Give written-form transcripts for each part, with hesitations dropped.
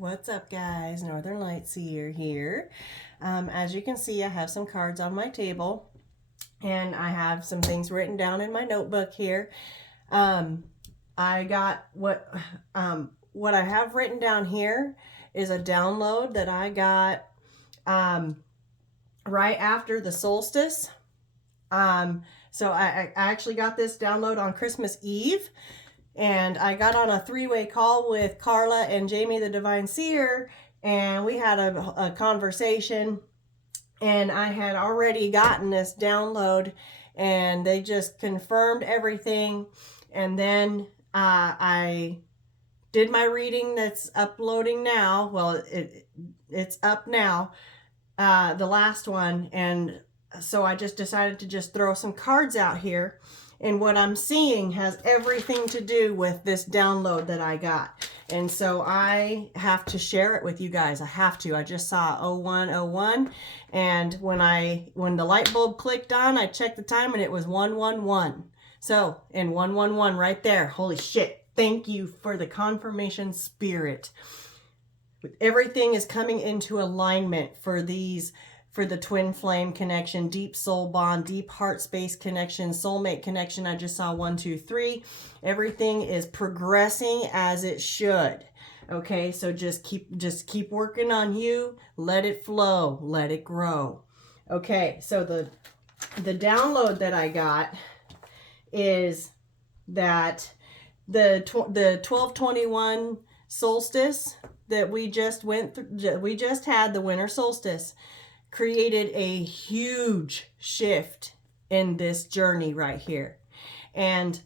What's up, guys? Northern Lightseer here. As you can see, I have some cards on my table, and I have some things written down in my notebook here. I got what I have written down here is a download that I got right after the solstice. So I actually got this download on Christmas Eve. And I got on a three-way call with Carla and Jamie, the Divine Seer, and we had a conversation. And I had already gotten this download, and they just confirmed everything. And then I did my reading that's uploading now. Well, it's up now, the last one. And so I just decided to just throw some cards out here. And what I'm seeing has everything to do with this download that I got. And so I have to share it with you guys. I have to. I just saw 0101. And when the light bulb clicked on, I checked the time and it was 111. So, and 111 right there. Holy shit. Thank you for the confirmation, spirit. Everything is coming into alignment for the twin flame connection, deep soul bond, deep heart space connection, soulmate connection. I just saw 1, 2, 3. Everything is progressing as it should. Okay, so just keep working on you. Let it flow. Let it grow. Okay, so the download that I got is that the 12/21 solstice that we just had, the winter solstice, created a huge shift in this journey right here. And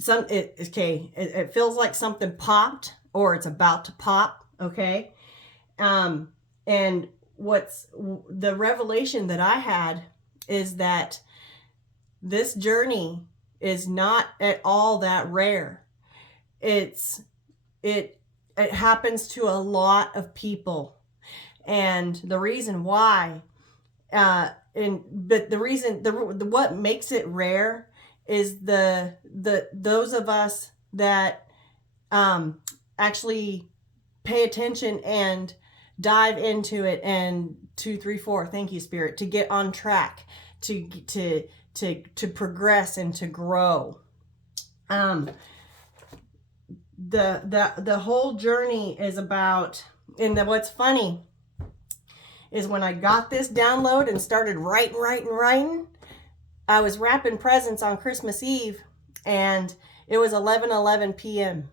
it feels like something popped, or it's about to pop. Okay. And what's the revelation that I had is that this journey is not at all that rare. It happens to a lot of people. And the reason why, what makes it rare is those of us that actually pay attention and dive into it, and 2, 3, 4, thank you, spirit, to get on track, to progress and to grow. The whole journey is about, and what's funny is when I got this download and started writing, I was wrapping presents on Christmas Eve, and it was 11:11 p.m.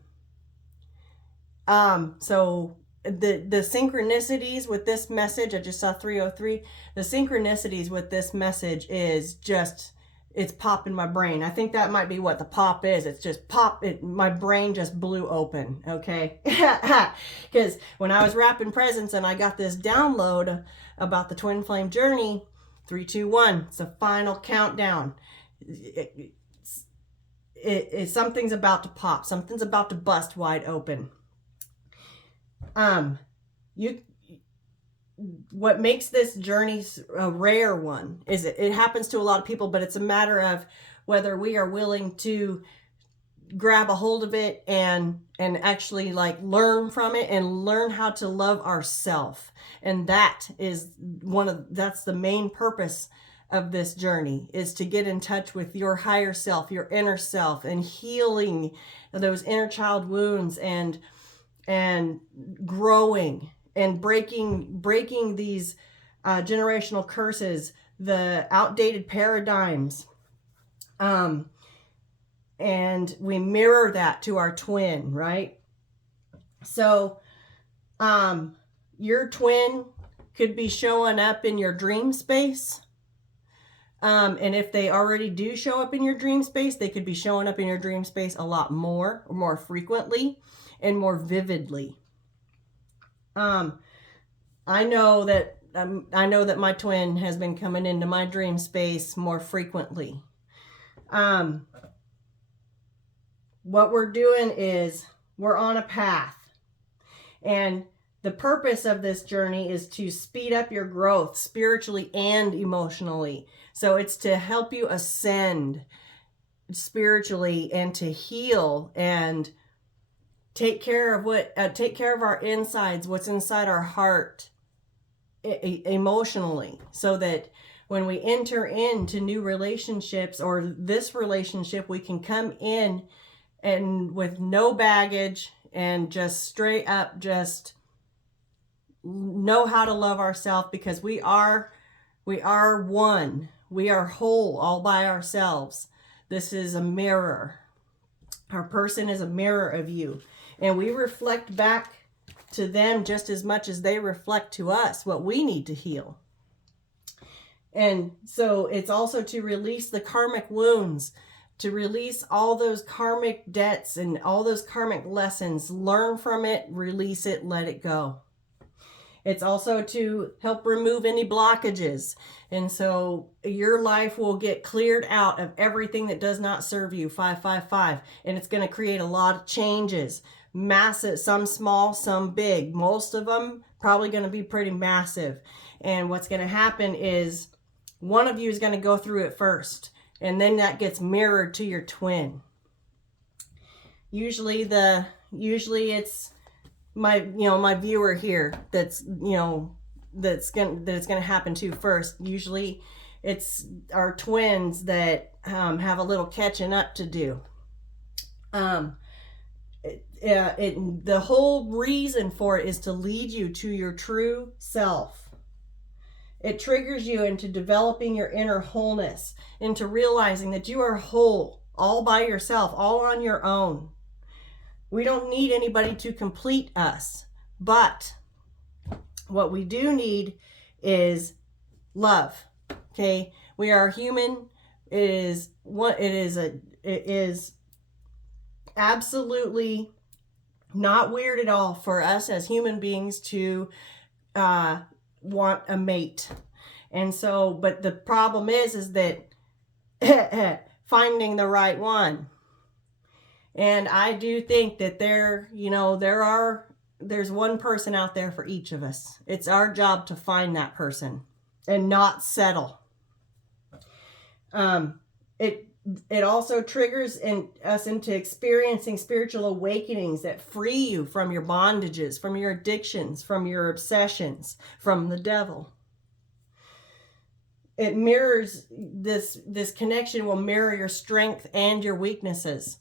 So the synchronicities with this message, I just saw 303. The synchronicities with this message is just, it's popping my brain. I think that might be what the pop is. It's just pop. My brain just blew open. Okay. Because when I was wrapping presents and I got this download about the twin flame journey, 3, 2, 1, it's the final countdown. Something's about to pop. Something's about to bust wide open. What makes this journey a rare one is it happens to a lot of people, but it's a matter of whether we are willing to grab a hold of it and actually learn from it and learn how to love ourselves. And that's the main purpose of this journey, is to get in touch with your higher self, your inner self, and healing those inner child wounds and growing and breaking these generational curses, the outdated paradigms. And we mirror that to our twin, right? So your twin could be showing up in your dream space. And if they already do show up in your dream space, they could be showing up in your dream space a lot more frequently and more vividly. I know that my twin has been coming into my dream space more frequently. What we're doing is we're on a path, and the purpose of this journey is to speed up your growth spiritually and emotionally. So it's to help you ascend spiritually and to heal and take care of our insides, what's inside our heart, emotionally, so that when we enter into new relationships or this relationship, we can come in and with no baggage and just straight up just know how to love ourselves, because we are one. We are whole all by ourselves. This is a mirror. Our person is a mirror of you, and we reflect back to them just as much as they reflect to us what we need to heal. And so it's also to release the karmic wounds, to release all those karmic debts and all those karmic lessons. Learn from it, release it, let it go. It's also to help remove any blockages. And so your life will get cleared out of everything that does not serve you, 555. And it's going to create a lot of changes. Massive, some small, some big. Most of them probably going to be pretty massive. And what's going to happen is one of you is going to go through it first, and then that gets mirrored to your twin. Usually it's my viewer here that's going to happen to first. Usually it's our twins that have a little catching up to do. The whole reason for it is to lead you to your true self. It triggers you into developing your inner wholeness, into realizing that you are whole, all by yourself, all on your own. We don't need anybody to complete us, but what we do need is love. Okay, we are human. It is absolutely not weird at all for us as human beings to want a mate. And so, but the problem is that finding the right one. And I do think that there's one person out there for each of us. It's our job to find that person and not settle. It also triggers us into experiencing spiritual awakenings that free you from your bondages, from your addictions, from your obsessions, from the devil. It mirrors, this connection will mirror your strength and your weaknesses.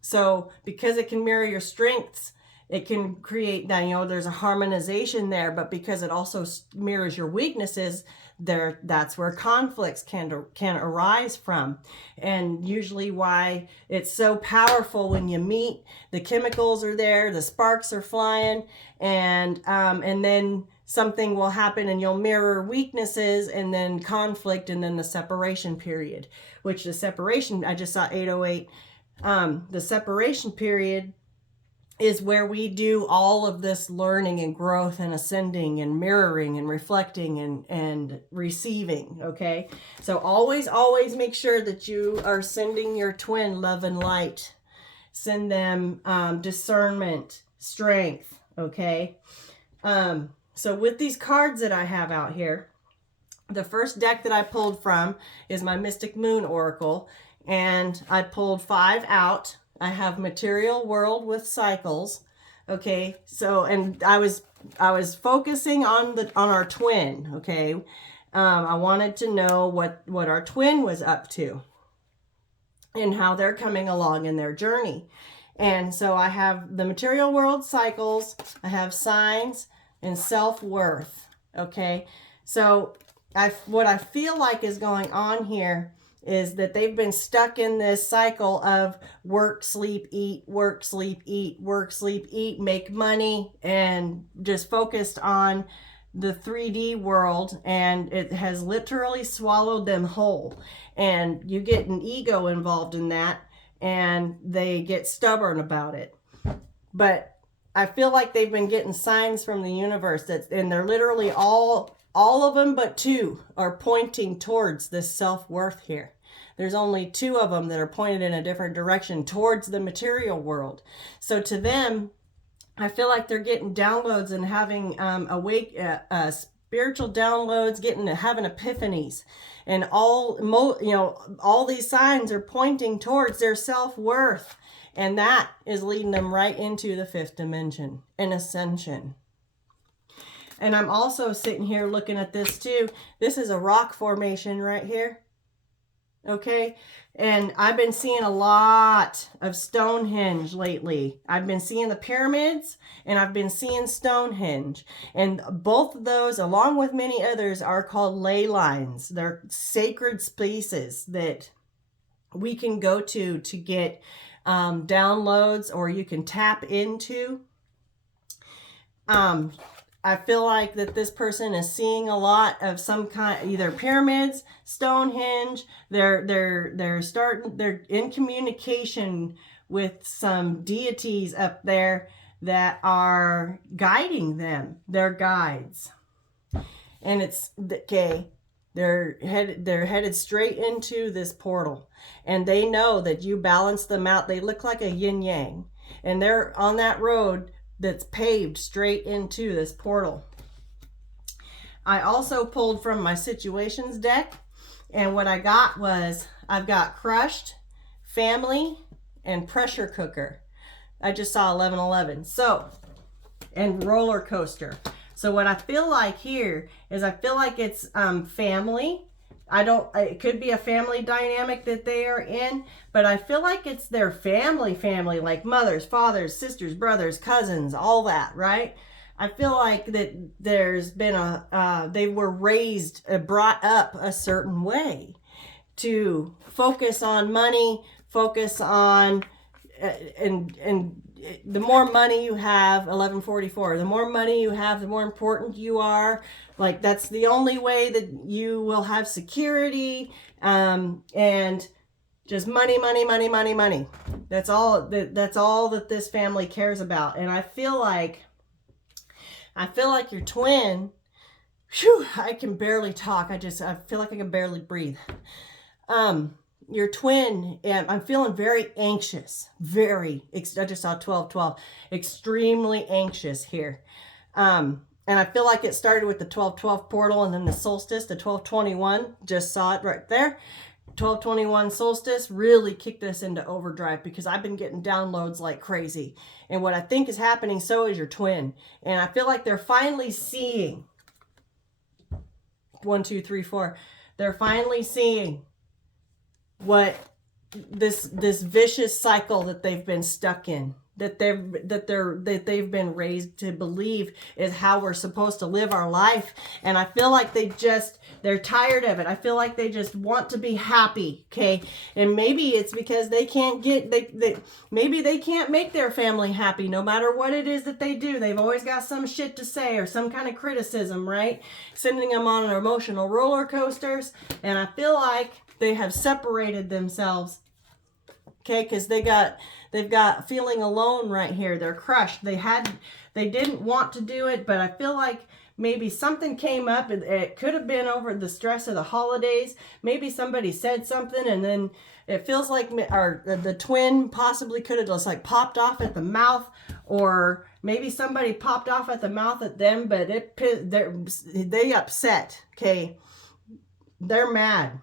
So because it can mirror your strengths, it can create that, there's a harmonization there, but because it also mirrors your weaknesses, that's where conflicts can arise from. And usually why it's so powerful when you meet, the chemicals are there, the sparks are flying, and then something will happen and you'll mirror weaknesses, and then conflict, and then the separation period, which the separation, I just saw 808, the separation period is where we do all of this learning and growth and ascending and mirroring and reflecting and receiving. Okay, so always make sure that you are sending your twin love and light. Send them discernment, strength. Okay, so with these cards that I have out here, the first deck that I pulled from is my Mystic Moon Oracle, and I pulled 5 out. I have material world with cycles. Okay, so, and I was focusing on our twin. Okay, I wanted to know what our twin was up to and how they're coming along in their journey. And so I have the material world cycles, I have signs, and self-worth. Okay, so what I feel like is going on here is that they've been stuck in this cycle of work, sleep, eat, work, sleep, eat, work, sleep, eat, make money, and just focused on the 3D world, and it has literally swallowed them whole. And you get an ego involved in that, and they get stubborn about it. But I feel like they've been getting signs from the universe, and they're literally all of them but 2 are pointing towards this self-worth here. There's only 2 of them that are pointed in a different direction towards the material world. So to them, I feel like they're getting downloads and having spiritual downloads, having epiphanies, and all these signs are pointing towards their self-worth And that is leading them right into the 5th dimension, an ascension. And I'm also sitting here looking at this too. This is a rock formation right here. Okay. And I've been seeing a lot of Stonehenge lately. I've been seeing the pyramids and I've been seeing Stonehenge. And both of those, along with many others, are called ley lines. They're sacred spaces that we can go to get downloads, or you can tap into. I feel like that this person is seeing a lot of some kind, either pyramids, Stonehenge. They're in communication with some deities up there that are guiding them. They're guides. And it's okay. They're headed straight into this portal, and they know that you balance them out. They look like a yin yang, and they're on that road that's paved straight into this portal. I also pulled from my situations deck, and what I got was, I've got crushed, family, and pressure cooker. I just saw 1111. So, and roller coaster. So what I feel like here is, I feel like it's family. It could be a family dynamic that they are in, but I feel like it's their family, like mothers, fathers, sisters, brothers, cousins, all that, right? I feel like that there's been they were raised, brought up a certain way to focus on money, focus on, and the more money you have, 1144, the more money you have, the more important you are. Like, that's the only way that you will have security, and just money. That's all that this family cares about. And I feel like your twin, whew, I can barely talk. I feel like I can barely breathe. Your twin, and I'm feeling very anxious, I just saw 1212, extremely anxious here. And I feel like it started with the 1212 portal, and then the solstice, the 1221, just saw it right there. 1221 solstice really kicked us into overdrive, because I've been getting downloads like crazy. And what I think is happening, so is your twin. And I feel like they're finally seeing 1, 2, 3, 4. They're finally seeing what this vicious cycle that they've been stuck in, that they've been raised to believe is how we're supposed to live our life. And I feel like they're tired of it. I feel like they just want to be happy, okay? And maybe it's because they can't maybe they can't make their family happy no matter what it is that they do. They've always got some shit to say or some kind of criticism, right? Sending them on emotional roller coasters. And I feel like they have separated themselves, okay? Because they've got feeling alone right here. They're crushed. They didn't want to do it, but I feel like maybe something came up. It could have been over the stress of the holidays. Maybe somebody said something, and then it feels like the twin possibly could have just like popped off at the mouth, or maybe somebody popped off at the mouth at them, but they upset, okay? They're mad.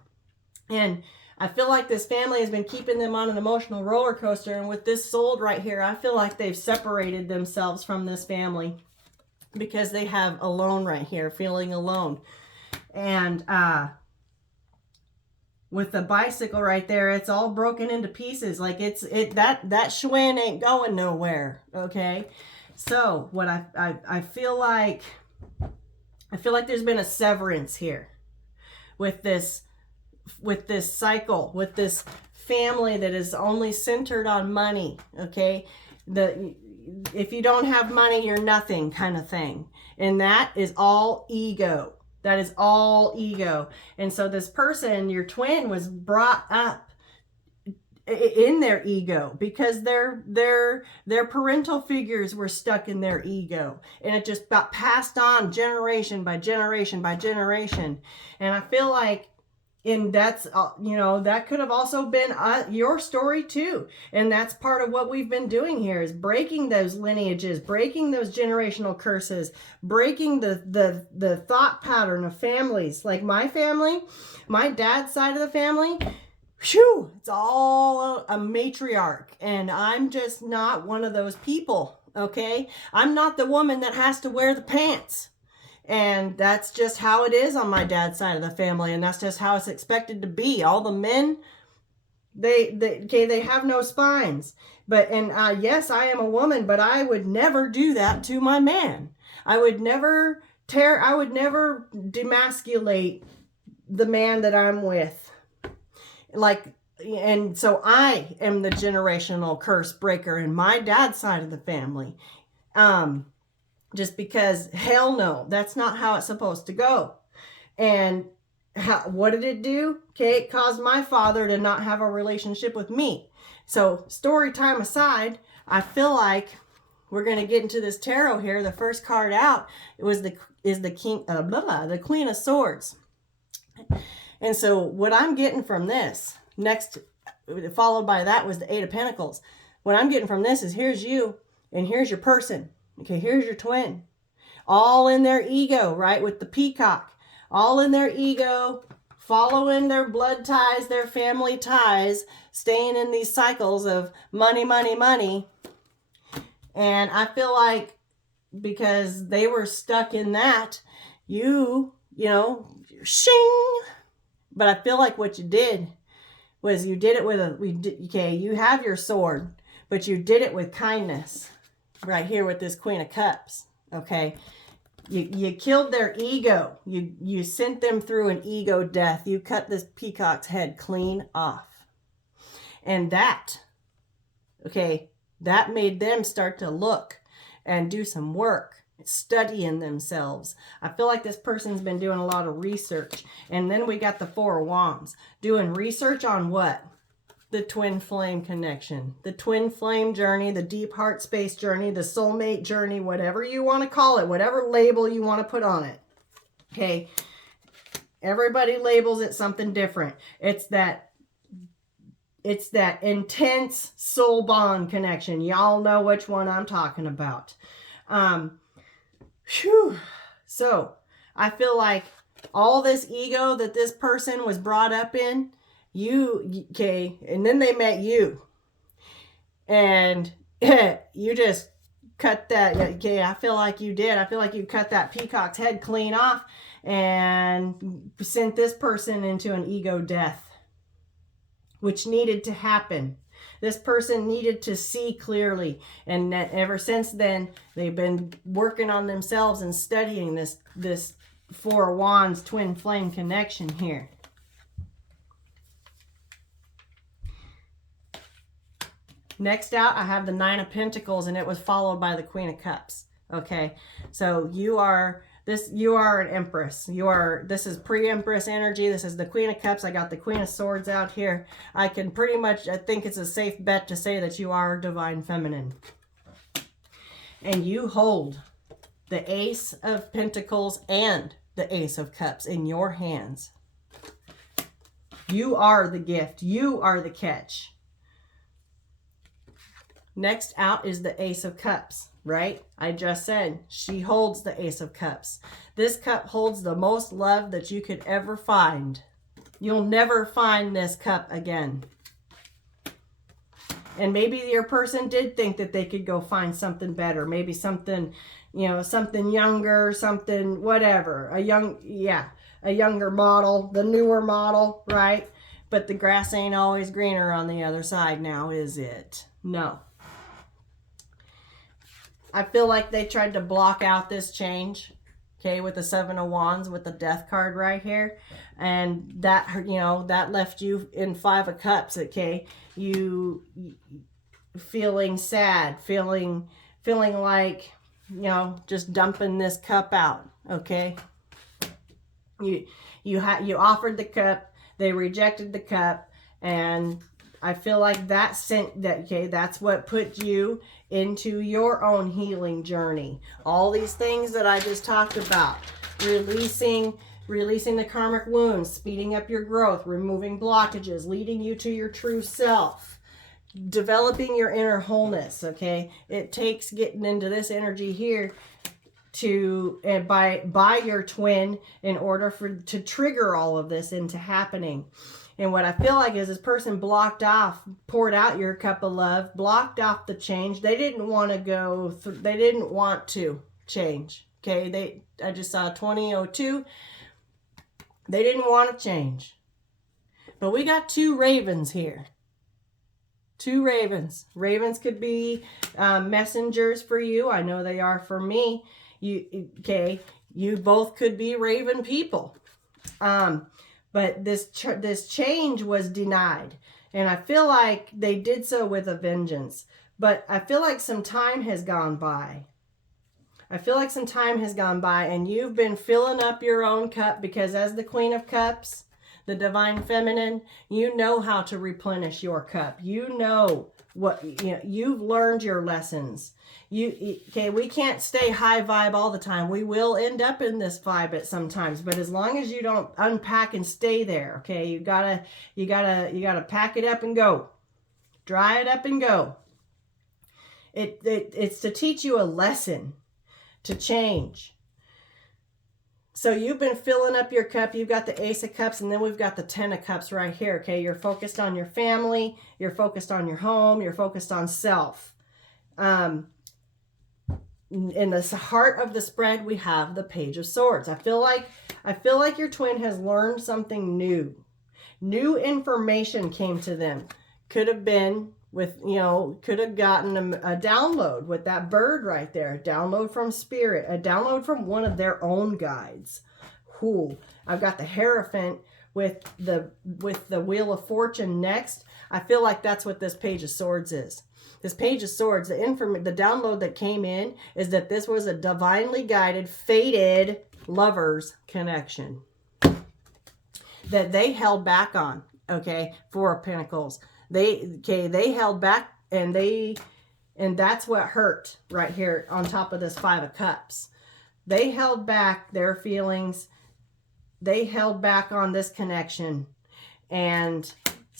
And I feel like this family has been keeping them on an emotional roller coaster. And with this soul right here, I feel like they've separated themselves from this family because they have alone right here, feeling alone. And with the bicycle right there, it's all broken into pieces. Like that Schwinn ain't going nowhere. Okay. So what I feel like there's been a severance here with this cycle, with this family that is only centered on money, okay? If you don't have money, you're nothing kind of thing. And that is all ego. That is all ego. And so this person, your twin, was brought up in their ego because their parental figures were stuck in their ego. And it just got passed on generation by generation by generation. And I feel like, and that's, that could have also been your story too. And that's part of what we've been doing here, is breaking those lineages, breaking those generational curses, breaking the thought pattern of families. Like my family, my dad's side of the family, Whew, it's all a matriarch, and I'm just not one of those people, okay? I'm not the woman that has to wear the pants. And that's just how it is on my dad's side of the family, and that's just how it's expected to be. All the men, they have no spines. But, and yes, I am a woman, but I would never do that to my man. I would never demasculate the man that I'm with. Like, and so I am the generational curse breaker in my dad's side of the family. Just because, hell no, that's not how it's supposed to go. And what did it do? Okay, it caused my father to not have a relationship with me. So story time aside, I feel like we're going to get into this tarot here. The first card out is the Queen of Swords. And so what I'm getting from this, next, followed by that, was the Eight of Pentacles. What I'm getting from this is, here's you and here's your person. Okay, here's your twin. All in their ego, right? With the peacock. All in their ego, following their blood ties, their family ties, staying in these cycles of money, money, money. And I feel like because they were stuck in that, you know, shing. But I feel like what you did was you did it with you have your sword, but you did it with kindness. Right here with this Queen of Cups, okay? You killed their ego. You sent them through an ego death. You cut this peacock's head clean off. And that, okay, that made them start to look and do some work, studying themselves. I feel like this person's been doing a lot of research. And then we got the Four of Wands. Doing research on what? The twin flame connection, the twin flame journey, the deep heart space journey, the soulmate journey, whatever you want to call it, whatever label you want to put on it. Okay. Everybody labels it something different. It's that intense soul bond connection. Y'all know which one I'm talking about. So I feel like all this ego that this person was brought up in, okay, and then they met you, and you just cut that, okay, I feel like you did. I feel like you cut that peacock's head clean off and sent this person into an ego death, which needed to happen. This person needed to see clearly, and ever since then, they've been working on themselves and studying this Four of Wands twin flame connection here. Next out, I have the Nine of Pentacles, and it was followed by the Queen of Cups. Okay, so you are an Empress. This is pre-Empress energy. This is the Queen of Cups. I got the Queen of Swords out here. I think it's a safe bet to say that you are Divine Feminine. And you hold the Ace of Pentacles and the Ace of Cups in your hands. You are the gift. You are the catch. Next out is the Ace of Cups, right? I just said she holds the Ace of Cups. This cup holds the most love that you could ever find. You'll never find this cup again. And maybe your person did think that they could go find something better. Maybe something, something younger, something whatever. A younger model, the newer model, right? But the grass ain't always greener on the other side now, is it? No. I feel like they tried to block out this change, okay, with the Seven of Wands, with the Death card right here. And that, that left you in Five of Cups, okay? You feeling sad, feeling like, just dumping this cup out, okay? You offered the cup, they rejected the cup, and I feel like that's what put you into your own healing journey. All these things that I just talked about, releasing the karmic wounds, speeding up your growth, removing blockages, leading you to your true self, developing your inner wholeness, okay? It takes getting into this energy here by your twin in order to trigger all of this into happening. And what I feel like is this person blocked off, poured out your cup of love, blocked off the change. They didn't want to go through, they didn't want to change. Okay, I just saw 2002. They didn't want to change. But we got two ravens here. Two ravens. Ravens could be messengers for you. I know they are for me. You both could be raven people. But this change was denied. And I feel like they did so with a vengeance. But I feel like some time has gone by. I feel like some time has gone by and you've been filling up your own cup, because as the Queen of Cups, the Divine Feminine, you know how to replenish your cup. You know what, you've learned your lessons. Okay, we can't stay high vibe all the time. We will end up in this vibe at sometimes, but as long as you don't unpack and stay there, okay, you gotta pack it up and go. Dry it up and go. It's to teach you a lesson, to change. So you've been filling up your cup. You've got the Ace of Cups, and then we've got the Ten of Cups right here, okay? You're focused on your family. You're focused on your home. You're focused on self. In the heart of the spread, we have the Page of Swords. I feel like your twin has learned something new. New information came to them. Could have been with, could have gotten a download with that bird right there. A download from spirit. A download from one of their own guides. Cool. I've got the Hierophant with the Wheel of Fortune next. I feel like that's what this Page of Swords is. This Page of Swords, the download that came in is that this was a divinely guided, fated lovers connection that they held back on, okay? Four of Pentacles. They held back, and that's what hurt right here on top of this Five of Cups. They held back their feelings. They held back on this connection, and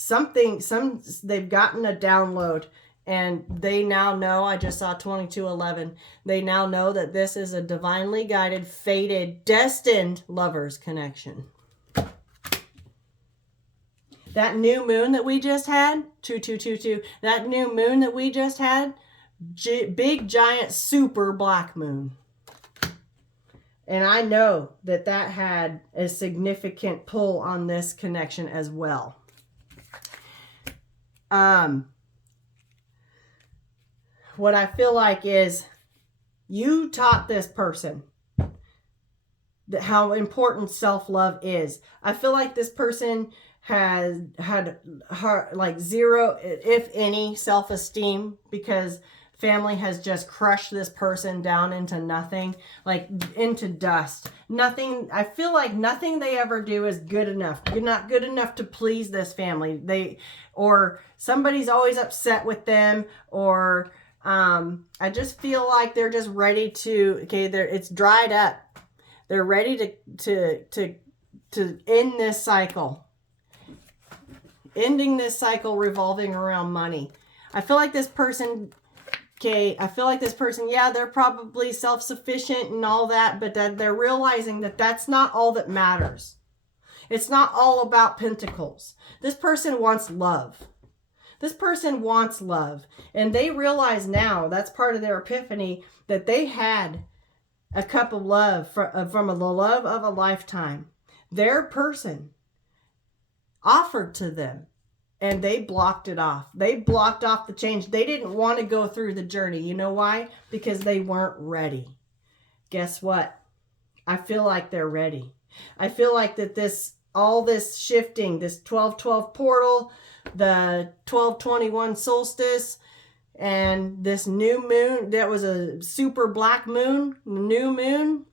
they've gotten a download, and they now know, I just saw 2211. They now know that this is a divinely guided, fated, destined lovers connection. That new moon that we just had, 2222, that new moon that we just had, big, giant, super black moon. And I know that had a significant pull on this connection as well. What I feel like is you taught this person how important self-love is. I feel like this person has had like zero, if any, self-esteem, because family has just crushed this person down into nothing, like into dust. Nothing, I feel like nothing they ever do is good enough. You're not good enough to please this family. Or somebody's always upset with them, or I just feel like they're just ready to, it's dried up. They're ready to end this cycle. Ending this cycle revolving around money. I feel like this person, yeah, they're probably self-sufficient and all that, but that they're realizing that that's not all that matters. It's not all about pentacles. This person wants love. This person wants love. And they realize now, that's part of their epiphany, that they had a cup of love from the love of a lifetime. Their person offered to them, and they blocked it off. They blocked off the change. They didn't want to go through the journey. You know why? Because they weren't ready. Guess what? I feel like they're ready. I feel like that all this shifting, this 12/12 portal, the 12/21 solstice, and this new moon, that was a super black moon, new moon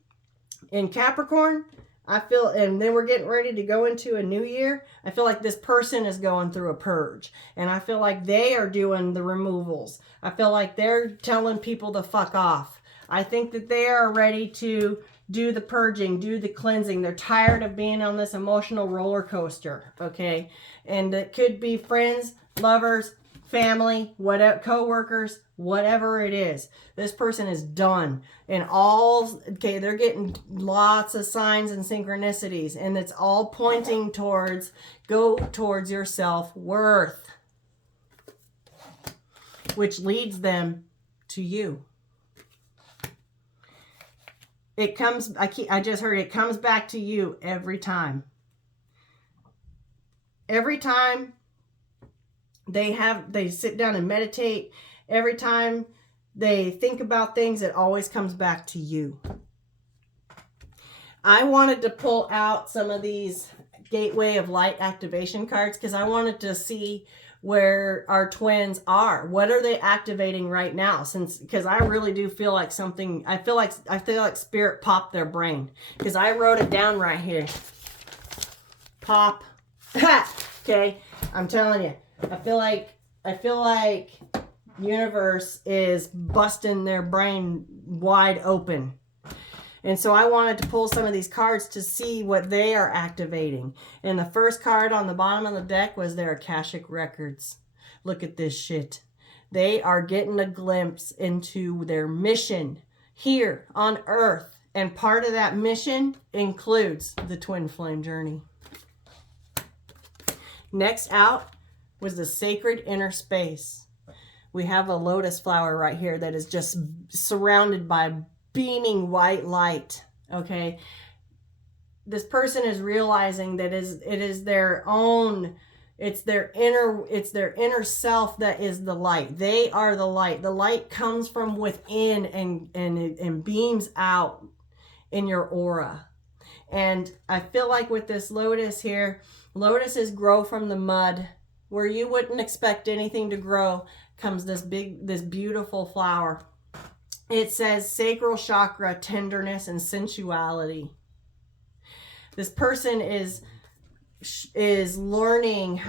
in Capricorn. I feel, and then we're getting ready to go into a new year. I feel like this person is going through a purge, and I feel like they are doing the removals. I feel like they're telling people to fuck off. I think that they are ready to do the purging, do the cleansing. They're tired of being on this emotional roller coaster, okay? And it could be friends, lovers, family, whatever, co-workers, whatever it is. This person is done. And all, okay, they're getting lots of signs and synchronicities, and it's all pointing towards, go towards your self-worth, which leads them to you. It comes, I just heard it comes back to you every time. Every time they sit down and meditate, every time they think about things, it always comes back to you. I wanted to pull out some of these Gateway of Light activation cards because I wanted to see where our twins are. What are they activating right now? Because I really do feel like something, I feel like spirit popped their brain, because I wrote it down right here. Pop. Okay, I'm telling you, I feel like universe is busting their brain wide open. And so I wanted to pull some of these cards to see what they are activating. And the first card on the bottom of the deck was their Akashic records. Look at this shit. They are getting a glimpse into their mission here on Earth. And part of that mission includes the twin flame journey. Next out was the sacred inner space. We have a lotus flower right here that is just surrounded by beaming white light. Okay, this person is realizing that it is their own, it's their inner self that is the light. They are the light. The light comes from within and beams out in your aura. And I feel like with this lotus here, lotuses grow from the mud. Where you wouldn't expect anything to grow comes this beautiful flower. It says sacral chakra, tenderness, and sensuality. This person is learning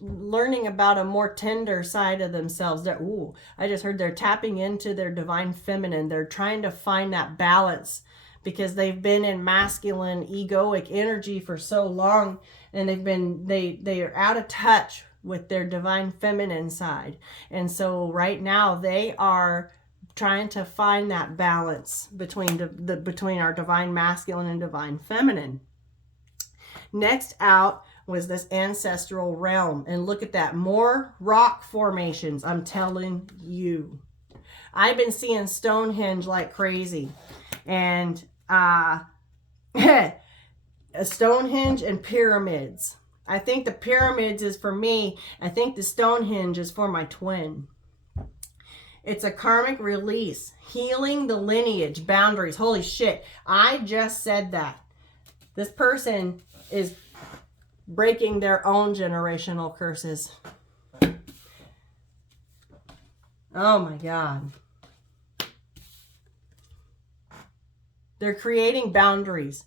learning about a more tender side of themselves. I just heard they're tapping into their divine feminine. They're trying to find that balance because they've been in masculine, egoic energy for so long, and they are out of touch with their divine feminine side. And so right now they are trying to find that balance between between our divine masculine and divine feminine. Next out was this ancestral realm, and look at that, more rock formations. I'm telling you, I've been seeing Stonehenge like crazy, and Stonehenge and pyramids. I think the pyramids is for me. I think the Stonehenge is for my twin. It's a karmic release, healing the lineage, boundaries. Holy shit, I just said that. This person is breaking their own generational curses. Oh my God. They're creating boundaries.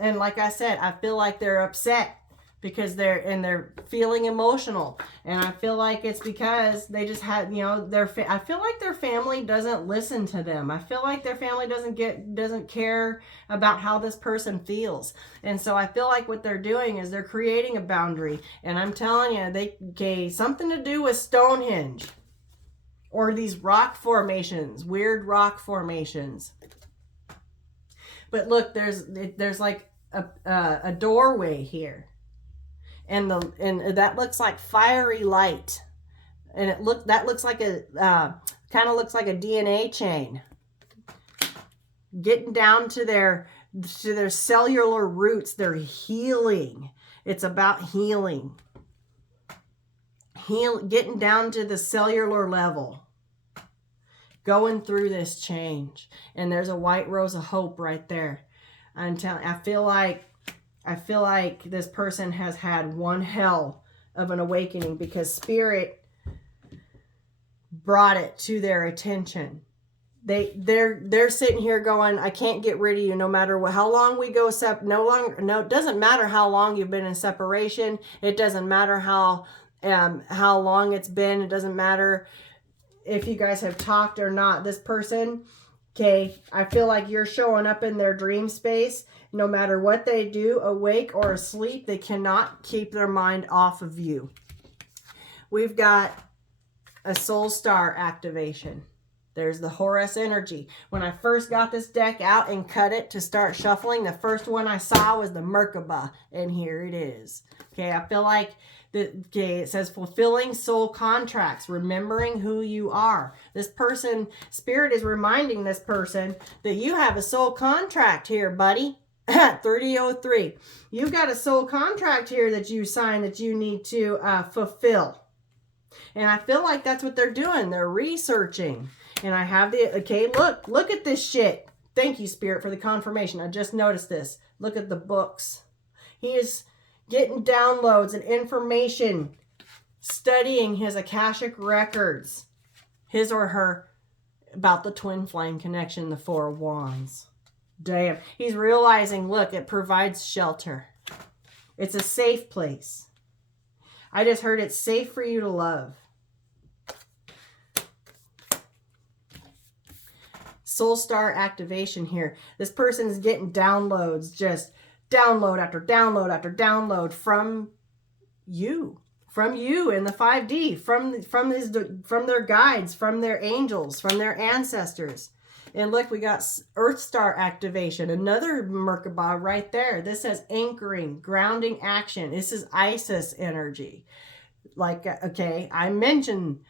And like I said, I feel like they're upset because they're feeling emotional, and I feel like it's because they just had, I feel like their family doesn't listen to them. I feel like their family doesn't care about how this person feels. And so I feel like what they're doing is they're creating a boundary. And I'm telling you, something to do with Stonehenge or these rock formations, weird rock formations. But look, there's like a doorway here. And that looks like fiery light, and that looks like kind of looks like a DNA chain, getting down to their cellular roots. They're healing. It's about healing, getting down to the cellular level, going through this change. And there's a white rose of hope right there. I'm telling. I feel like this person has had one hell of an awakening because spirit brought it to their attention. They're sitting here going, I can't get rid of you no matter how long we go it doesn't matter how long you've been in separation. It doesn't matter how long it's been. It doesn't matter if you guys have talked or not. This person, I feel like you're showing up in their dream space. No matter what they do, awake or asleep, they cannot keep their mind off of you. we've got a soul star activation. There's the Horus energy. When I first got this deck out and cut it to start shuffling, the first one I saw was the Merkaba, and here it is. Okay, I feel like, it says fulfilling soul contracts, remembering who you are. This person, Spirit is reminding this person that you have a soul contract here, buddy. 3003. You've got a soul contract here that you signed that you need to fulfill. And I feel like that's what they're doing. They're researching. And I have okay, look at this shit. Thank you, Spirit, for the confirmation. I just noticed this. Look at the books. He is getting downloads and information, studying his Akashic records, his or her, about the twin flame connection, the Four of Wands. Damn. He's realizing, look, it provides shelter. It's a safe place. I just heard it's safe for you to love. Soul star activation here. This person is getting downloads, just download after download after download from you in the 5D, from their guides, from their angels, from their ancestors. And look, we got Earth Star activation, another Merkaba right there. This says anchoring, grounding action. This is Isis energy. Like, okay, I mentioned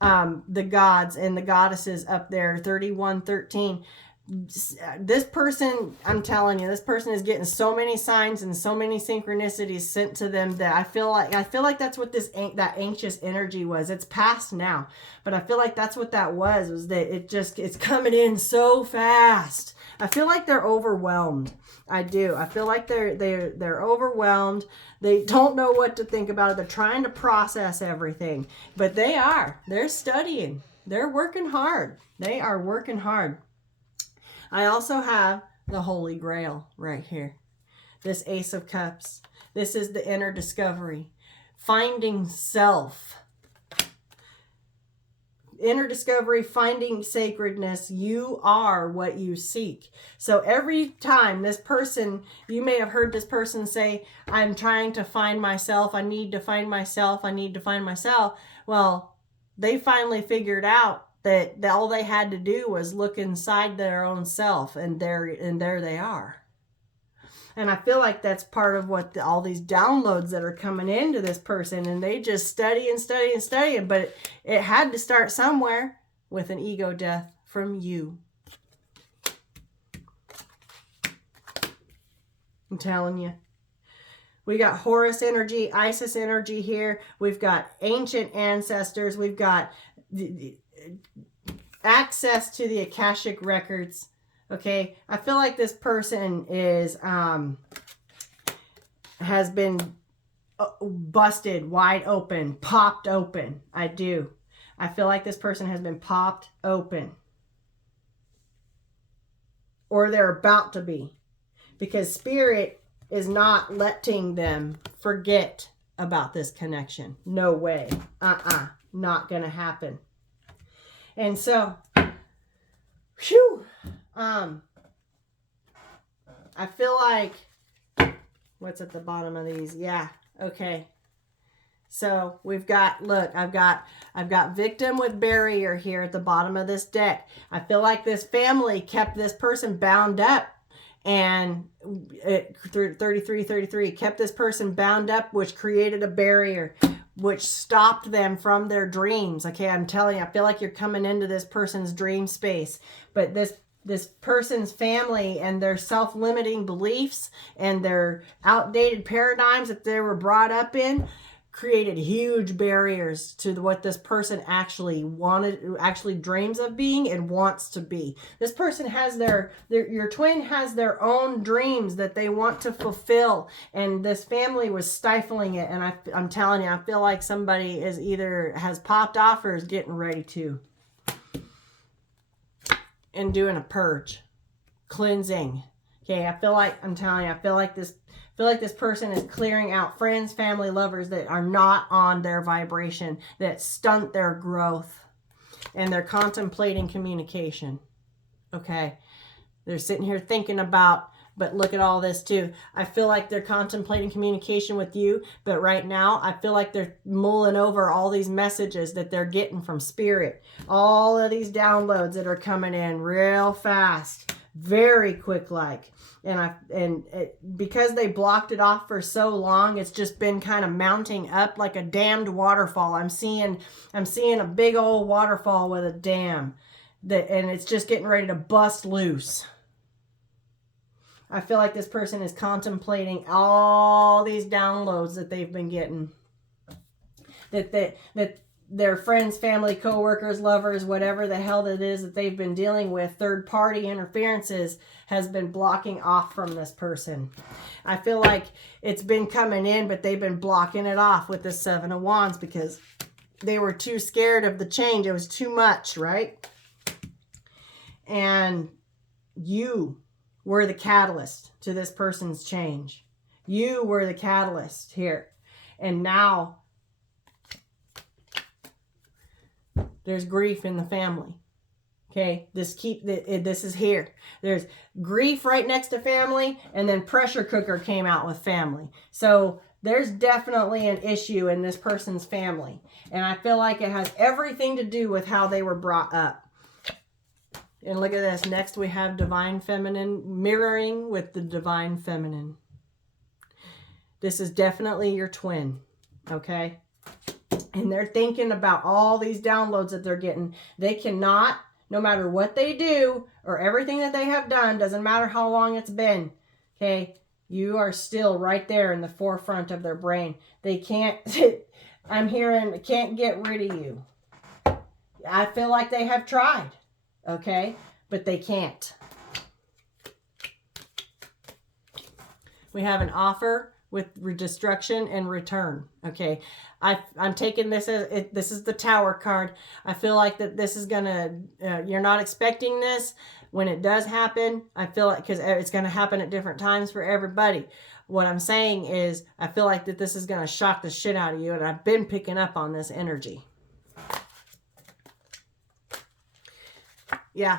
the gods and the goddesses up there, 3113. This person, I'm telling you, this person is getting so many signs and so many synchronicities sent to them that I feel like that's what that anxious energy was. It's past now, but I feel like that's what that was that it's coming in so fast. I feel like they're overwhelmed. I do. I feel like they're overwhelmed. They don't know what to think about it. They're trying to process everything, but they're studying. They're working hard. They are working hard. I also have the Holy Grail right here. This Ace of Cups. This is the inner discovery. Finding self. Inner discovery, finding sacredness. You are what you seek. So every time this person, you may have heard this person say, I'm trying to find myself. I need to find myself. I need to find myself. Well, they finally figured out that all they had to do was look inside their own self, and there they are. And I feel like that's part of what all these downloads that are coming into this person, and they just study and study and study, but it had to start somewhere with an ego death from you. I'm telling you. We got Horus energy, Isis energy here. We've got ancient ancestors. We've got access to the Akashic records. Okay, I feel like this person is has been busted wide open, popped open. I do. I feel like this person has been popped open, or they're about to be, because Spirit is not letting them forget about this connection. No way. Not gonna happen. And so, whew, I feel like, what's at the bottom of these? Yeah, okay. So we've got, look, I've got victim with barrier here at the bottom of this deck. I feel like this family kept this person bound up, and 33 kept this person bound up, which created a barrier, which stopped them from their dreams. Okay, I'm telling you, I feel like you're coming into this person's dream space, but this person's family and their self-limiting beliefs and their outdated paradigms that they were brought up in created huge barriers to what this person actually dreams of being and wants to be. This person has your twin has their own dreams that they want to fulfill, and this family was stifling it. And I'm telling you, I feel like somebody is either has popped off or is getting ready to, and doing a purge, cleansing. Okay, I'm telling you, I feel like this person is clearing out friends, family, lovers that are not on their vibration, that stunt their growth, and they're contemplating communication. Okay, they're sitting here thinking about But look at all this too. I feel like they're contemplating communication with you, but right now I feel like they're mulling over all these messages that they're getting from spirit. All of these downloads that are coming in real fast, very quick like. Because they blocked it off for so long, it's just been kind of mounting up like a dammed waterfall. I'm seeing a big old waterfall with a dam and it's just getting ready to bust loose. I feel like this person is contemplating all these downloads that they've been getting. That their friends, family, coworkers, lovers, whatever the hell it is that they've been dealing with, third-party interferences has been blocking off from this person. I feel like it's been coming in, but they've been blocking it off with the Seven of Wands because they were too scared of the change. It was too much, right? And you were the catalyst to this person's change. You were the catalyst here. And now there's grief in the family. Okay, this is here. There's grief right next to family, and then pressure cooker came out with family. So there's definitely an issue in this person's family. And I feel like it has everything to do with how they were brought up. And look at this. Next we have divine feminine mirroring with the divine feminine. This is definitely your twin. Okay. And they're thinking about all these downloads that they're getting. They cannot, no matter what they do or everything that they have done, doesn't matter how long it's been. Okay. You are still right there in the forefront of their brain. They can't, I'm hearing, can't get rid of you. I feel like they have tried. Okay, but they can't. We have an offer with destruction and return. Okay, I'm taking this as this is the Tower card. I feel like that this is gonna. You're not expecting this. When it does happen, I feel like because it's gonna happen at different times for everybody. What I'm saying is, I feel like that this is gonna shock the shit out of you, and I've been picking up on this energy. Yeah.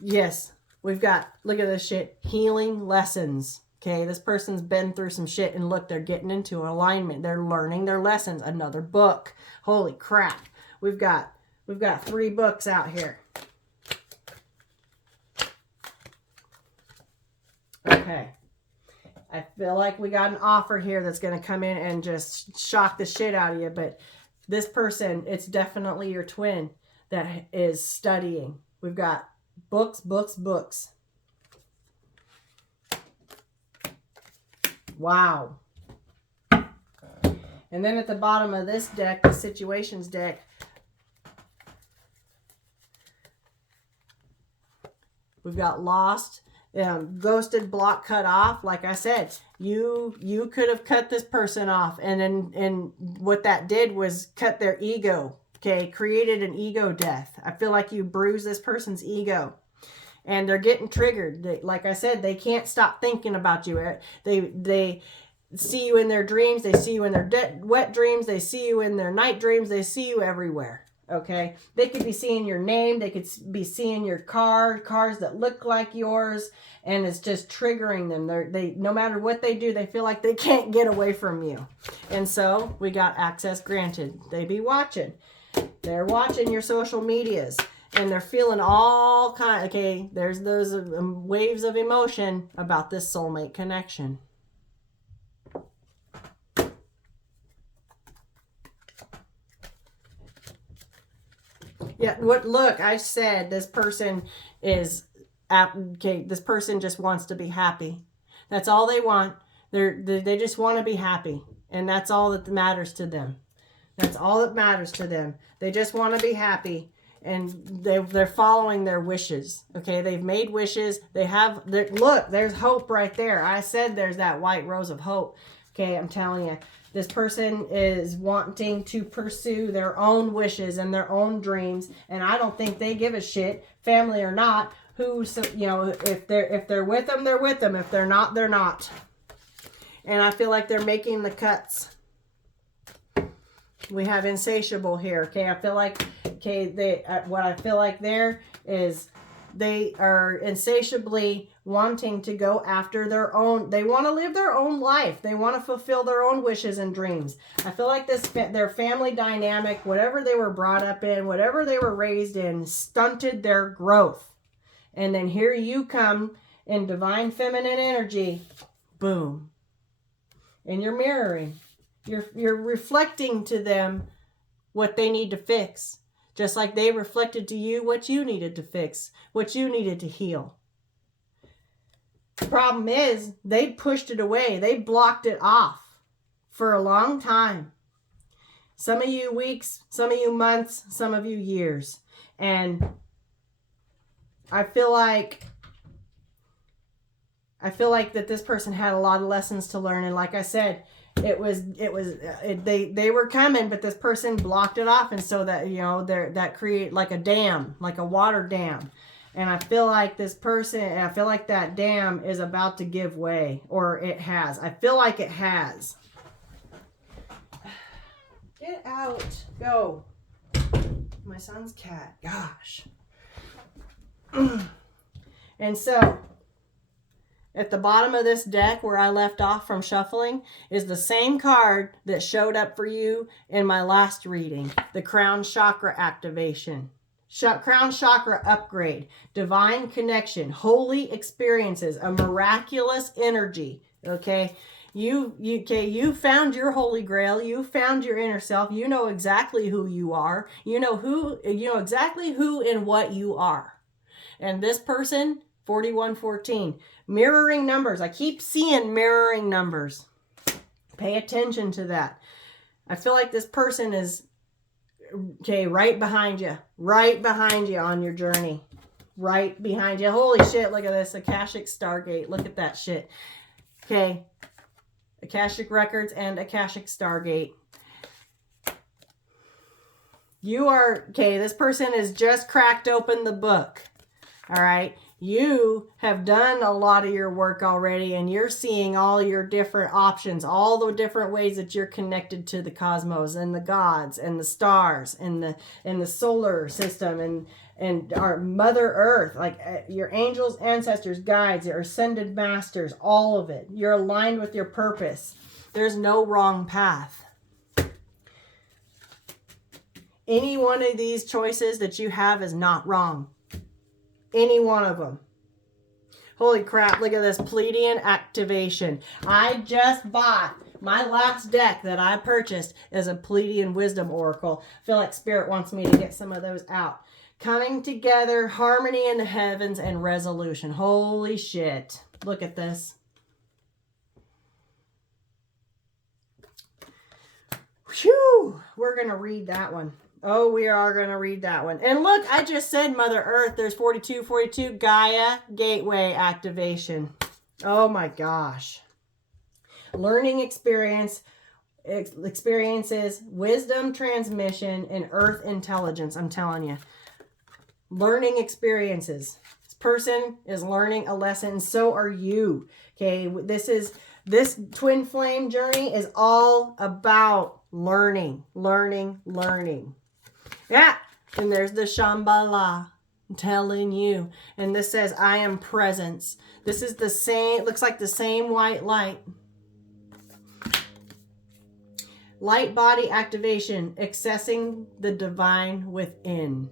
Yes. We've got, look at this shit. Healing lessons. Okay. This person's been through some shit and look, they're getting into alignment. They're learning their lessons. Another book. Holy crap. We've got 3 books out here. Okay. I feel like we got an offer here that's going to come in and just shock the shit out of you. But this person, it's definitely your twin that is studying. We've got books, books, books. Wow. And then at the bottom of this deck, the situations deck, we've got lost, ghosted, block, cut off. Like I said, you could have cut this person off, and what that did was cut their ego. Okay, created an ego death. I feel like you bruised this person's ego. And they're getting triggered. Like I said, they can't stop thinking about you. They see you in their dreams. They see you in their wet dreams. They see you in their night dreams. They see you everywhere. Okay? They could be seeing your name. They could be seeing your cars that look like yours. And it's just triggering them. They no matter what they do, they feel like they can't get away from you. And so we got access granted. They be watching. They're watching your social medias and they're feeling all kind. Okay, there's those waves of emotion about this soulmate connection. Yeah, look, I said this person is okay. This person just wants to be happy. That's all they want. They just want to be happy, and that's all that matters to them. That's all that matters to them. They just want to be happy, and they're following their wishes. Okay, they've made wishes. Look, there's hope right there. I said there's that white rose of hope. Okay, I'm telling you, this person is wanting to pursue their own wishes and their own dreams, and I don't think they give a shit, family or not. If they're with them, they're with them. If they're not, they're not. And I feel like they're making the cuts. We have insatiable here. Okay, I feel like what I feel like there is They are insatiably wanting to go after their own. They want to live their own life. They want to fulfill their own wishes and dreams. I feel like their family dynamic, whatever they were brought up in, whatever they were raised in, stunted their growth. And then here you come in divine feminine energy. Boom. And you're mirroring. You're reflecting to them what they need to fix. Just like they reflected to you what you needed to fix, what you needed to heal. The problem is they pushed it away. They blocked it off for a long time. Some of you weeks, some of you months, some of you years. And I feel like that this person had a lot of lessons to learn. And like I said, they were coming, but this person blocked it off. And so that, you know, that create like a dam, like a water dam. And I feel like that dam is about to give way, or it has. I feel like it has. Get out. Go. My son's cat. Gosh. And so at the bottom of this deck where I left off from shuffling is the same card that showed up for you in my last reading. The crown chakra activation. Crown chakra upgrade. Divine connection. Holy experiences. A miraculous energy. Okay? You found your holy grail. You found your inner self. You know exactly who you are. You know exactly who and what you are. And this person, 4114, mirroring numbers. I keep seeing mirroring numbers. Pay attention to that. I feel like this person is, right behind you on your journey. Right behind you. Holy shit, look at this. Akashic Stargate. Look at that shit. Okay. Akashic Records and Akashic Stargate. This person has just cracked open the book. All right. You have done a lot of your work already, and you're seeing all your different options, all the different ways that you're connected to the cosmos and the gods and the stars and the solar system and our Mother Earth, like your angels, ancestors, guides, your ascended masters, all of it. You're aligned with your purpose. There's no wrong path. Any one of these choices that you have is not wrong. Any one of them. Holy crap, look at this Pleiadian activation. I just bought my last deck that I purchased as a Pleiadian Wisdom Oracle. I feel like Spirit wants me to get some of those out. Coming together, harmony in the heavens, and resolution. Holy shit. Look at this. Whew. We're going to read that one. Oh, we are going to read that one. And look, I just said Mother Earth. There's 4242 Gaia Gateway activation. Oh my gosh. Learning experiences, wisdom transmission, and earth intelligence. I'm telling you. Learning experiences. This person is learning a lesson. So are you. Okay. This twin flame journey is all about learning. Yeah, and there's the Shambhala. I'm telling you. And this says, I am presence. This is the same, looks like the same white light. Light body activation, accessing the divine within.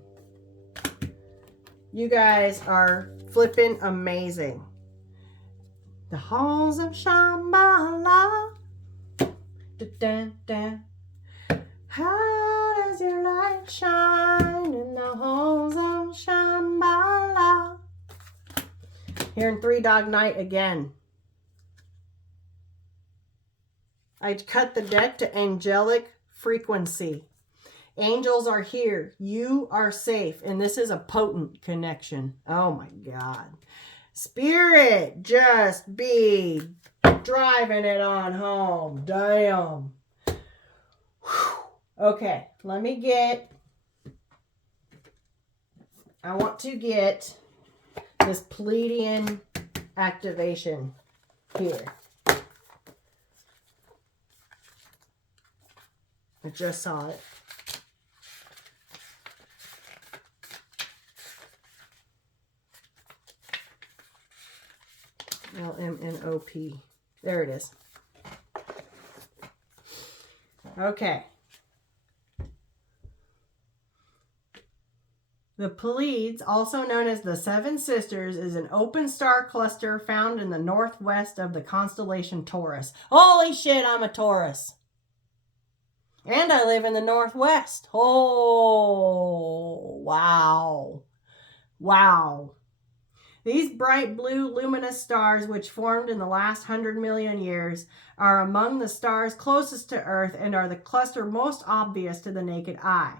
You guys are flipping amazing. The halls of Shambhala. Da-da-da. How does your light shine in the halls of Shambhala? Here in Three Dog Night again. I cut the deck to angelic frequency. Angels are here. You are safe. And this is a potent connection. Oh my God. Spirit, just be driving it on home. Damn. Whew. Okay, I want to get this Pleiadian activation here. I just saw it. LMNOP. There it is. Okay. The Pleiades, also known as the Seven Sisters, is an open star cluster found in the northwest of the constellation Taurus. Holy shit, I'm a Taurus. And I live in the northwest. Oh, wow. Wow. These bright blue luminous stars, which formed in the last 100 million years, are among the stars closest to Earth and are the cluster most obvious to the naked eye.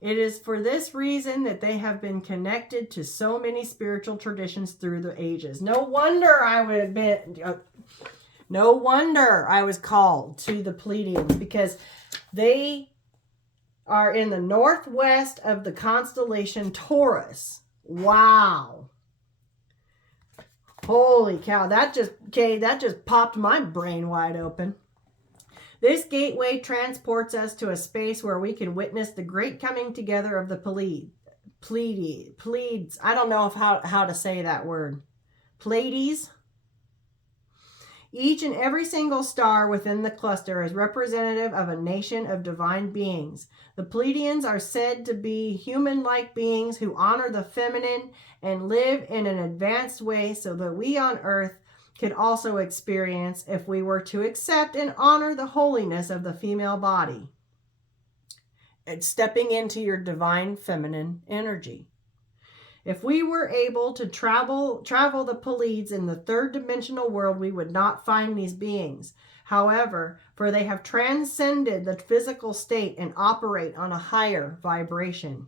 It is for this reason that they have been connected to so many spiritual traditions through the ages. No wonder I was called to the Pleiadians, because they are in the northwest of the constellation Taurus. Wow. Holy cow, that just popped my brain wide open. This gateway transports us to a space where we can witness the great coming together of the Pleiades. I don't know how to say that word. Pleiades. Each and every single star within the cluster is representative of a nation of divine beings. The Pleiadians are said to be human-like beings who honor the feminine and live in an advanced way so that we on Earth could also experience if we were to accept and honor the holiness of the female body. It's stepping into your divine feminine energy. If we were able to travel the Pleiades in the third dimensional world, we would not find these beings. However, for they have transcended the physical state and operate on a higher vibration.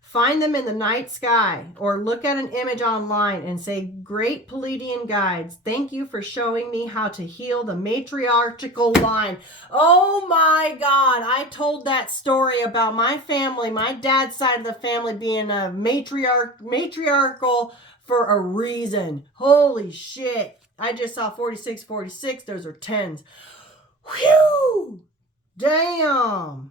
Find them in the night sky or look at an image online and say, "Great Pleiadian guides, thank you for showing me how to heal the matriarchal line." Oh my God, I told that story about my family, my dad's side of the family being a matriarchal for a reason. Holy shit. I just saw 4646. Those are 10s. Whew! Damn.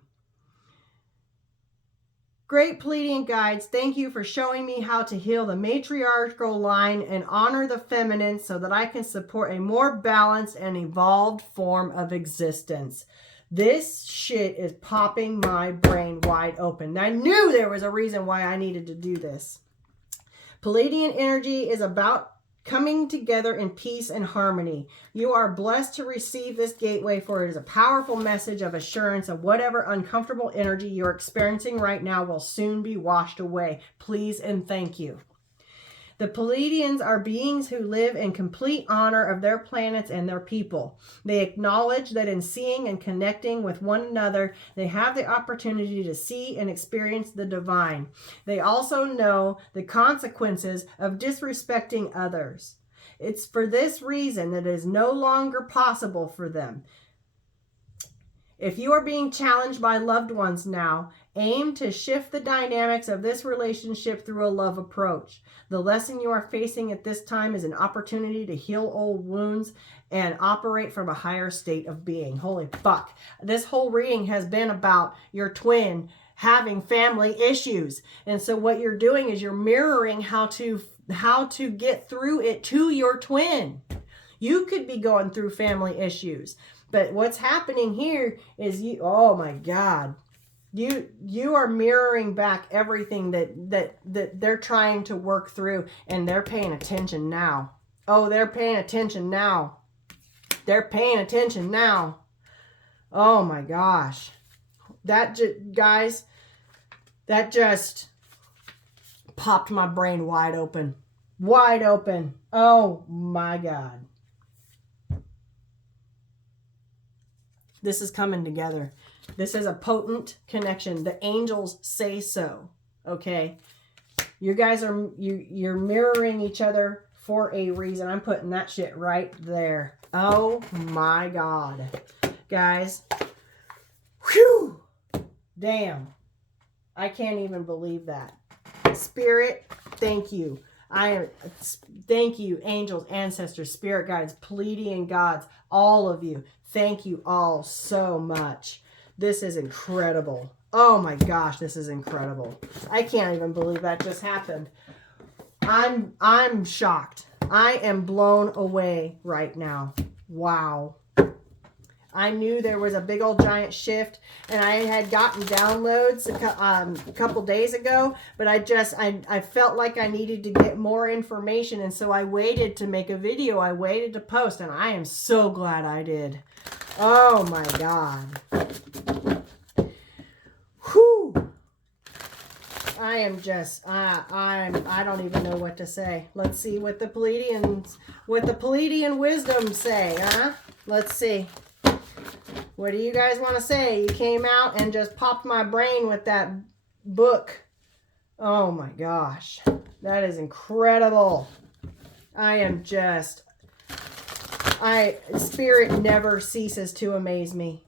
Great Pleiadian guides, thank you for showing me how to heal the matriarchal line and honor the feminine so that I can support a more balanced and evolved form of existence. This shit is popping my brain wide open. I knew there was a reason why I needed to do this. Pleiadian energy is about coming together in peace and harmony. You are blessed to receive this gateway, for it is a powerful message of assurance of whatever uncomfortable energy you're experiencing right now will soon be washed away. Please and thank you. The Pleiadians are beings who live in complete honor of their planets and their people. They acknowledge that in seeing and connecting with one another, they have the opportunity to see and experience the divine. They also know the consequences of disrespecting others. It's for this reason that it is no longer possible for them. If you are being challenged by loved ones now, aim to shift the dynamics of this relationship through a love approach. The lesson you are facing at this time is an opportunity to heal old wounds and operate from a higher state of being. Holy fuck. This whole reading has been about your twin having family issues. And so what you're doing is you're mirroring how to get through it to your twin. You could be going through family issues. But what's happening here is oh my God. You are mirroring back everything that they're trying to work through, and they're paying attention now. Oh, they're paying attention now. They're paying attention now. Oh my gosh. Guys, that just popped my brain wide open. Wide open. Oh my God. This is coming together. This is a potent connection. The angels say so. Okay. You guys you're mirroring each other for a reason. I'm putting that shit right there. Oh my God. Guys. Whew. Damn. I can't even believe that. Spirit, thank you. Thank you, angels, ancestors, spirit guides, Pleiadian gods, all of you. Thank you all so much. This is incredible. Oh my gosh, this is incredible. I can't even believe that just happened. I'm shocked. I am blown away right now. Wow. I knew there was a big old giant shift, and I had gotten downloads a couple days ago, but I felt like I needed to get more information, and so I waited to make a video. I waited to post, and I am so glad I did. Oh my God. Whew. I am just, I don't even know what to say. Let's see what the Pleiadian wisdom say, huh? Let's see. What do you guys want to say? You came out and just popped my brain with that book. Oh my gosh. That is incredible. I am just, Spirit never ceases to amaze me.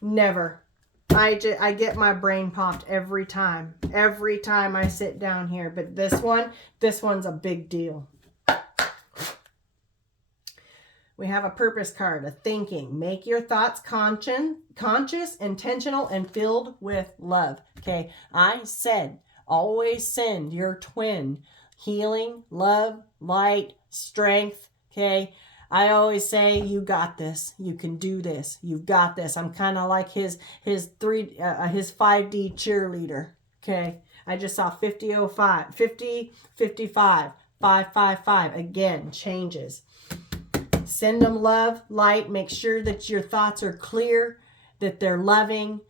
Never. I get my brain popped every time. Every time I sit down here. But this one's a big deal. We have a purpose card, a thinking. Make your thoughts conscious, intentional, and filled with love. Okay, I said, always send your twin healing, love, light, strength. Okay, I always say, you got this. You can do this. You've got this. I'm kind of like his 5D cheerleader. Okay, I just saw 5005, 50, 55, 555. Again, changes. Send them love, light. Make sure that your thoughts are clear, that they're loving,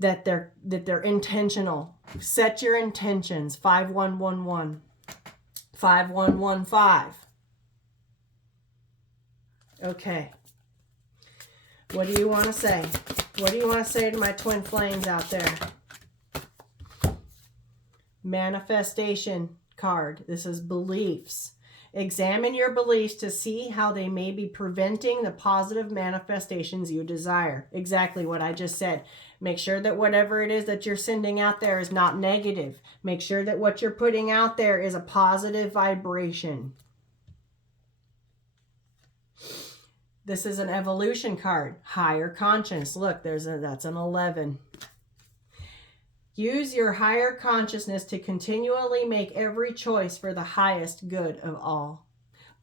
that they're intentional. Set your intentions. 5111, 5115. Okay. What do you want to say? What do you want to say to my twin flames out there? Manifestation card. This is beliefs. Examine your beliefs to see how they may be preventing the positive manifestations you desire. Exactly what I just said. Make sure that whatever it is that you're sending out there is not negative. Make sure that what you're putting out there is a positive vibration. This is an evolution card. Higher conscience. Look, that's an 11. Use your higher consciousness to continually make every choice for the highest good of all.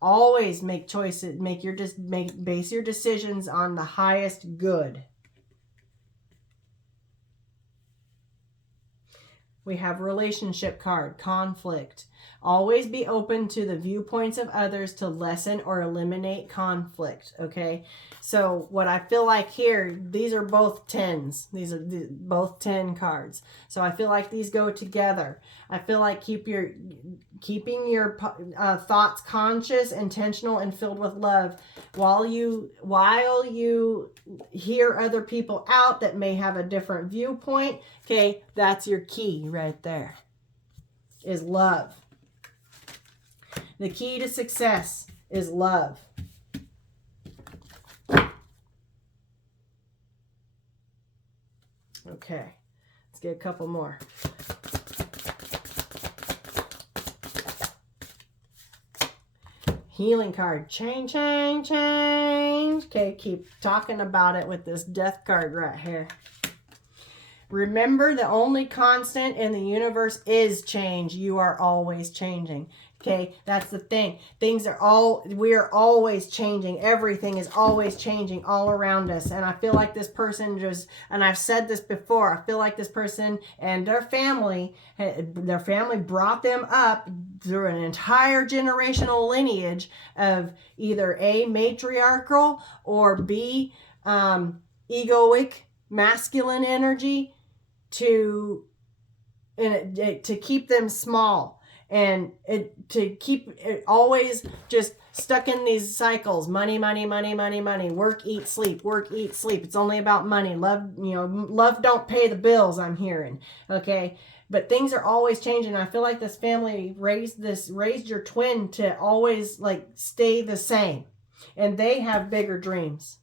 Always make choices, base your decisions on the highest good. We have relationship card, conflict. Always be open to the viewpoints of others to lessen or eliminate conflict, okay? So what I feel like here, these are both 10s. These are both 10 cards. So I feel like these go together. I feel like keeping your thoughts conscious, intentional, and filled with love while you hear other people out that may have a different viewpoint. Okay, that's your key right there, is love. The key to success is love. Okay, let's get a couple more. Healing card. Change, change, change. Okay, keep talking about it with this death card right here. Remember, the only constant in the universe is change. You are always changing. Okay, that's the thing. We are always changing. Everything is always changing all around us. And I feel like this person and I've said this before, I feel like this person and their family brought them up through an entire generational lineage of either A, matriarchal, or B, egoic, masculine energy to keep them small. And to keep it always just stuck in these cycles. Money, money, money, money, money. Work, eat, sleep. Work, eat, sleep. It's only about money. Love don't pay the bills, I'm hearing. Okay? But things are always changing. I feel like this family raised your twin to always stay the same. And they have bigger dreams.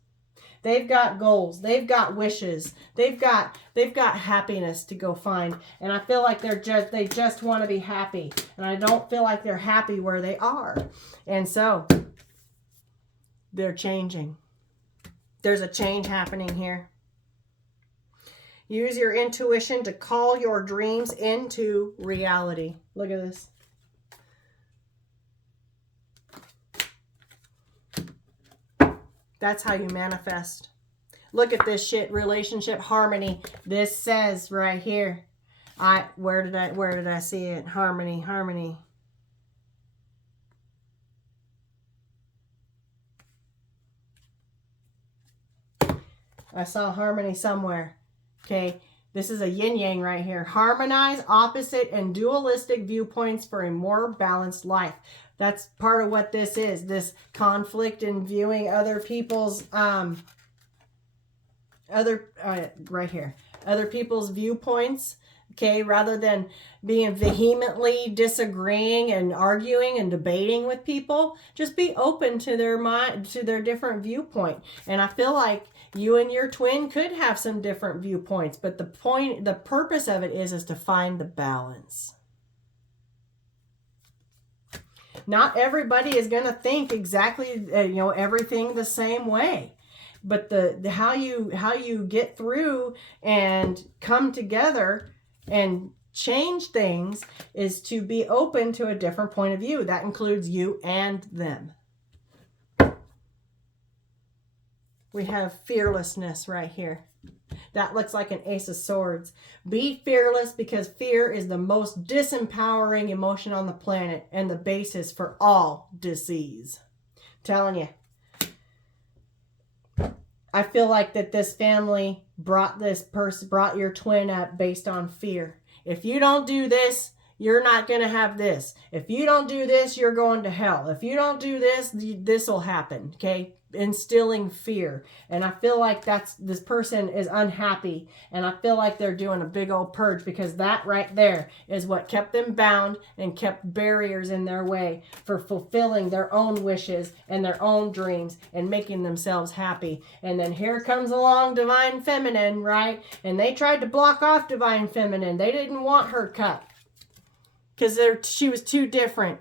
They've got goals. They've got wishes. They've got happiness to go find. And I feel like they just want to be happy. And I don't feel like they're happy where they are. And so they're changing. There's a change happening here. Use your intuition to call your dreams into reality. Look at this. That's how you manifest. Look at this shit, relationship harmony. This says right here. Where did I see it? Harmony, harmony. I saw harmony somewhere. Okay. This is a yin yang right here. Harmonize opposite and dualistic viewpoints for a more balanced life. That's part of what this is. This conflict in viewing other people's right here. Other people's viewpoints. Okay, rather than being vehemently disagreeing and arguing and debating with people, just be open to their mind, to their different viewpoint. And I feel like you and your twin could have some different viewpoints, but the purpose of it is to find the balance. Not everybody is going to think exactly, everything the same way. But the how you get through and come together and change things is to be open to a different point of view. That includes you and them. We have fearlessness right here. That looks like an Ace of Swords. Be fearless, because fear is the most disempowering emotion on the planet and the basis for all disease. I'm telling you. I feel like that this family brought your twin up based on fear. If you don't do this, you're not going to have this. If you don't do this, you're going to hell. If you don't do this, this will happen. Okay? Instilling fear. And I feel like this person is unhappy, and I feel like they're doing a big old purge, because that right there is what kept them bound and kept barriers in their way for fulfilling their own wishes and their own dreams and making themselves happy. And then here comes along Divine Feminine, right? And they tried to block off Divine Feminine. They didn't want her cut because she was too different.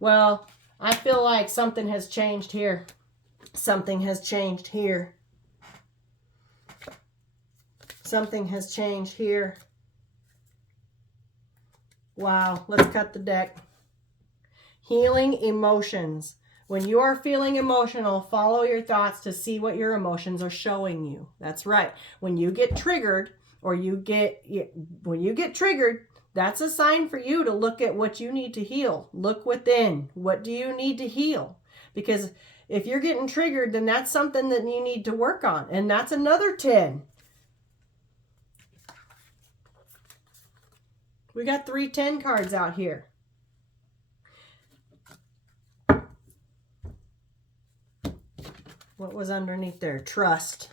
Well, I feel like something has changed here. Something has changed here. Something has changed here. Wow, let's cut the deck. Healing emotions. When you are feeling emotional, follow your thoughts to see what your emotions are showing you. That's right. When you get triggered, when you get triggered, that's a sign for you to look at what you need to heal. Look within. What do you need to heal? Because if you're getting triggered, then that's something that you need to work on. And that's another 10. We got 3 10 cards out here. What was underneath there? Trust.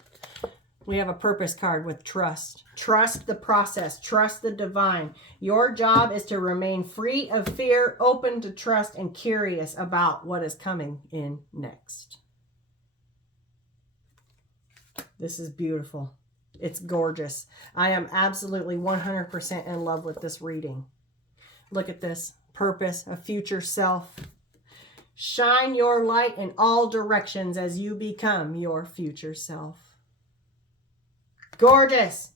We have a purpose card with trust. Trust the process. Trust the divine. Your job is to remain free of fear, open to trust, and curious about what is coming in next. This is beautiful. It's gorgeous. I am absolutely 100% in love with this reading. Look at this. Purpose, a future self. Shine your light in all directions as you become your future self. Gorgeous.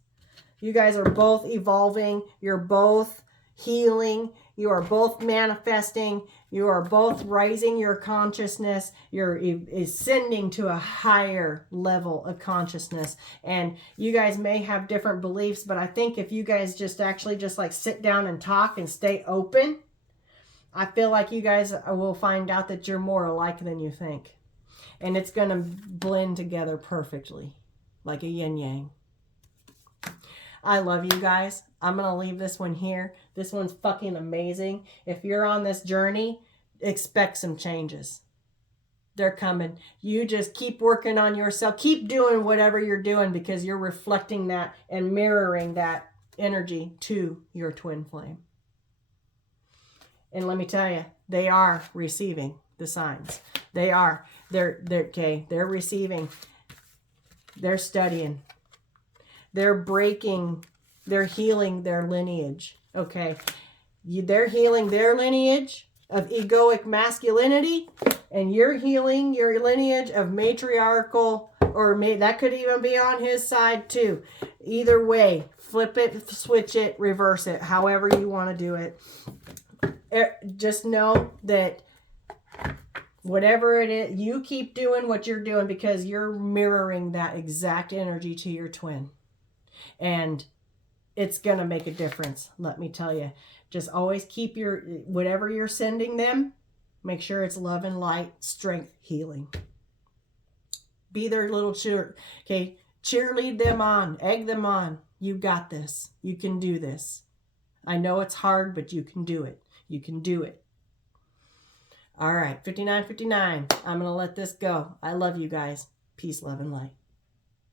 You guys are both evolving. You're both healing. You are both manifesting. You are both raising your consciousness. You're ascending to a higher level of consciousness. And you guys may have different beliefs, but I think if you guys just like sit down and talk and stay open, I feel like you guys will find out that you're more alike than you think. And it's going to blend together perfectly, like a yin yang. I love you guys. I'm going to leave this one here. This one's fucking amazing. If you're on this journey, expect some changes. They're coming. You just keep working on yourself. Keep doing whatever you're doing, because you're reflecting that and mirroring that energy to your twin flame. And let me tell you, they are receiving the signs. They are. They're okay. They're receiving. They're studying. They're breaking, they're healing their lineage, okay? They're healing their lineage of egoic masculinity, and you're healing your lineage of matriarchal, or that could even be on his side too. Either way, flip it, switch it, reverse it, however you want to do it. Just know that Whatever it is, you keep doing what you're doing because you're mirroring that exact energy to your twin. And it's going to make a difference, let me tell you. Just always keep your, whatever you're sending them, make sure it's love and light, strength, healing. Be their little okay? Cheerlead them on, egg them on. You got this. You can do this. I know it's hard, but you can do it. You can do it. All right, 5959. I'm going to let this go. I love you guys. Peace, love, and light.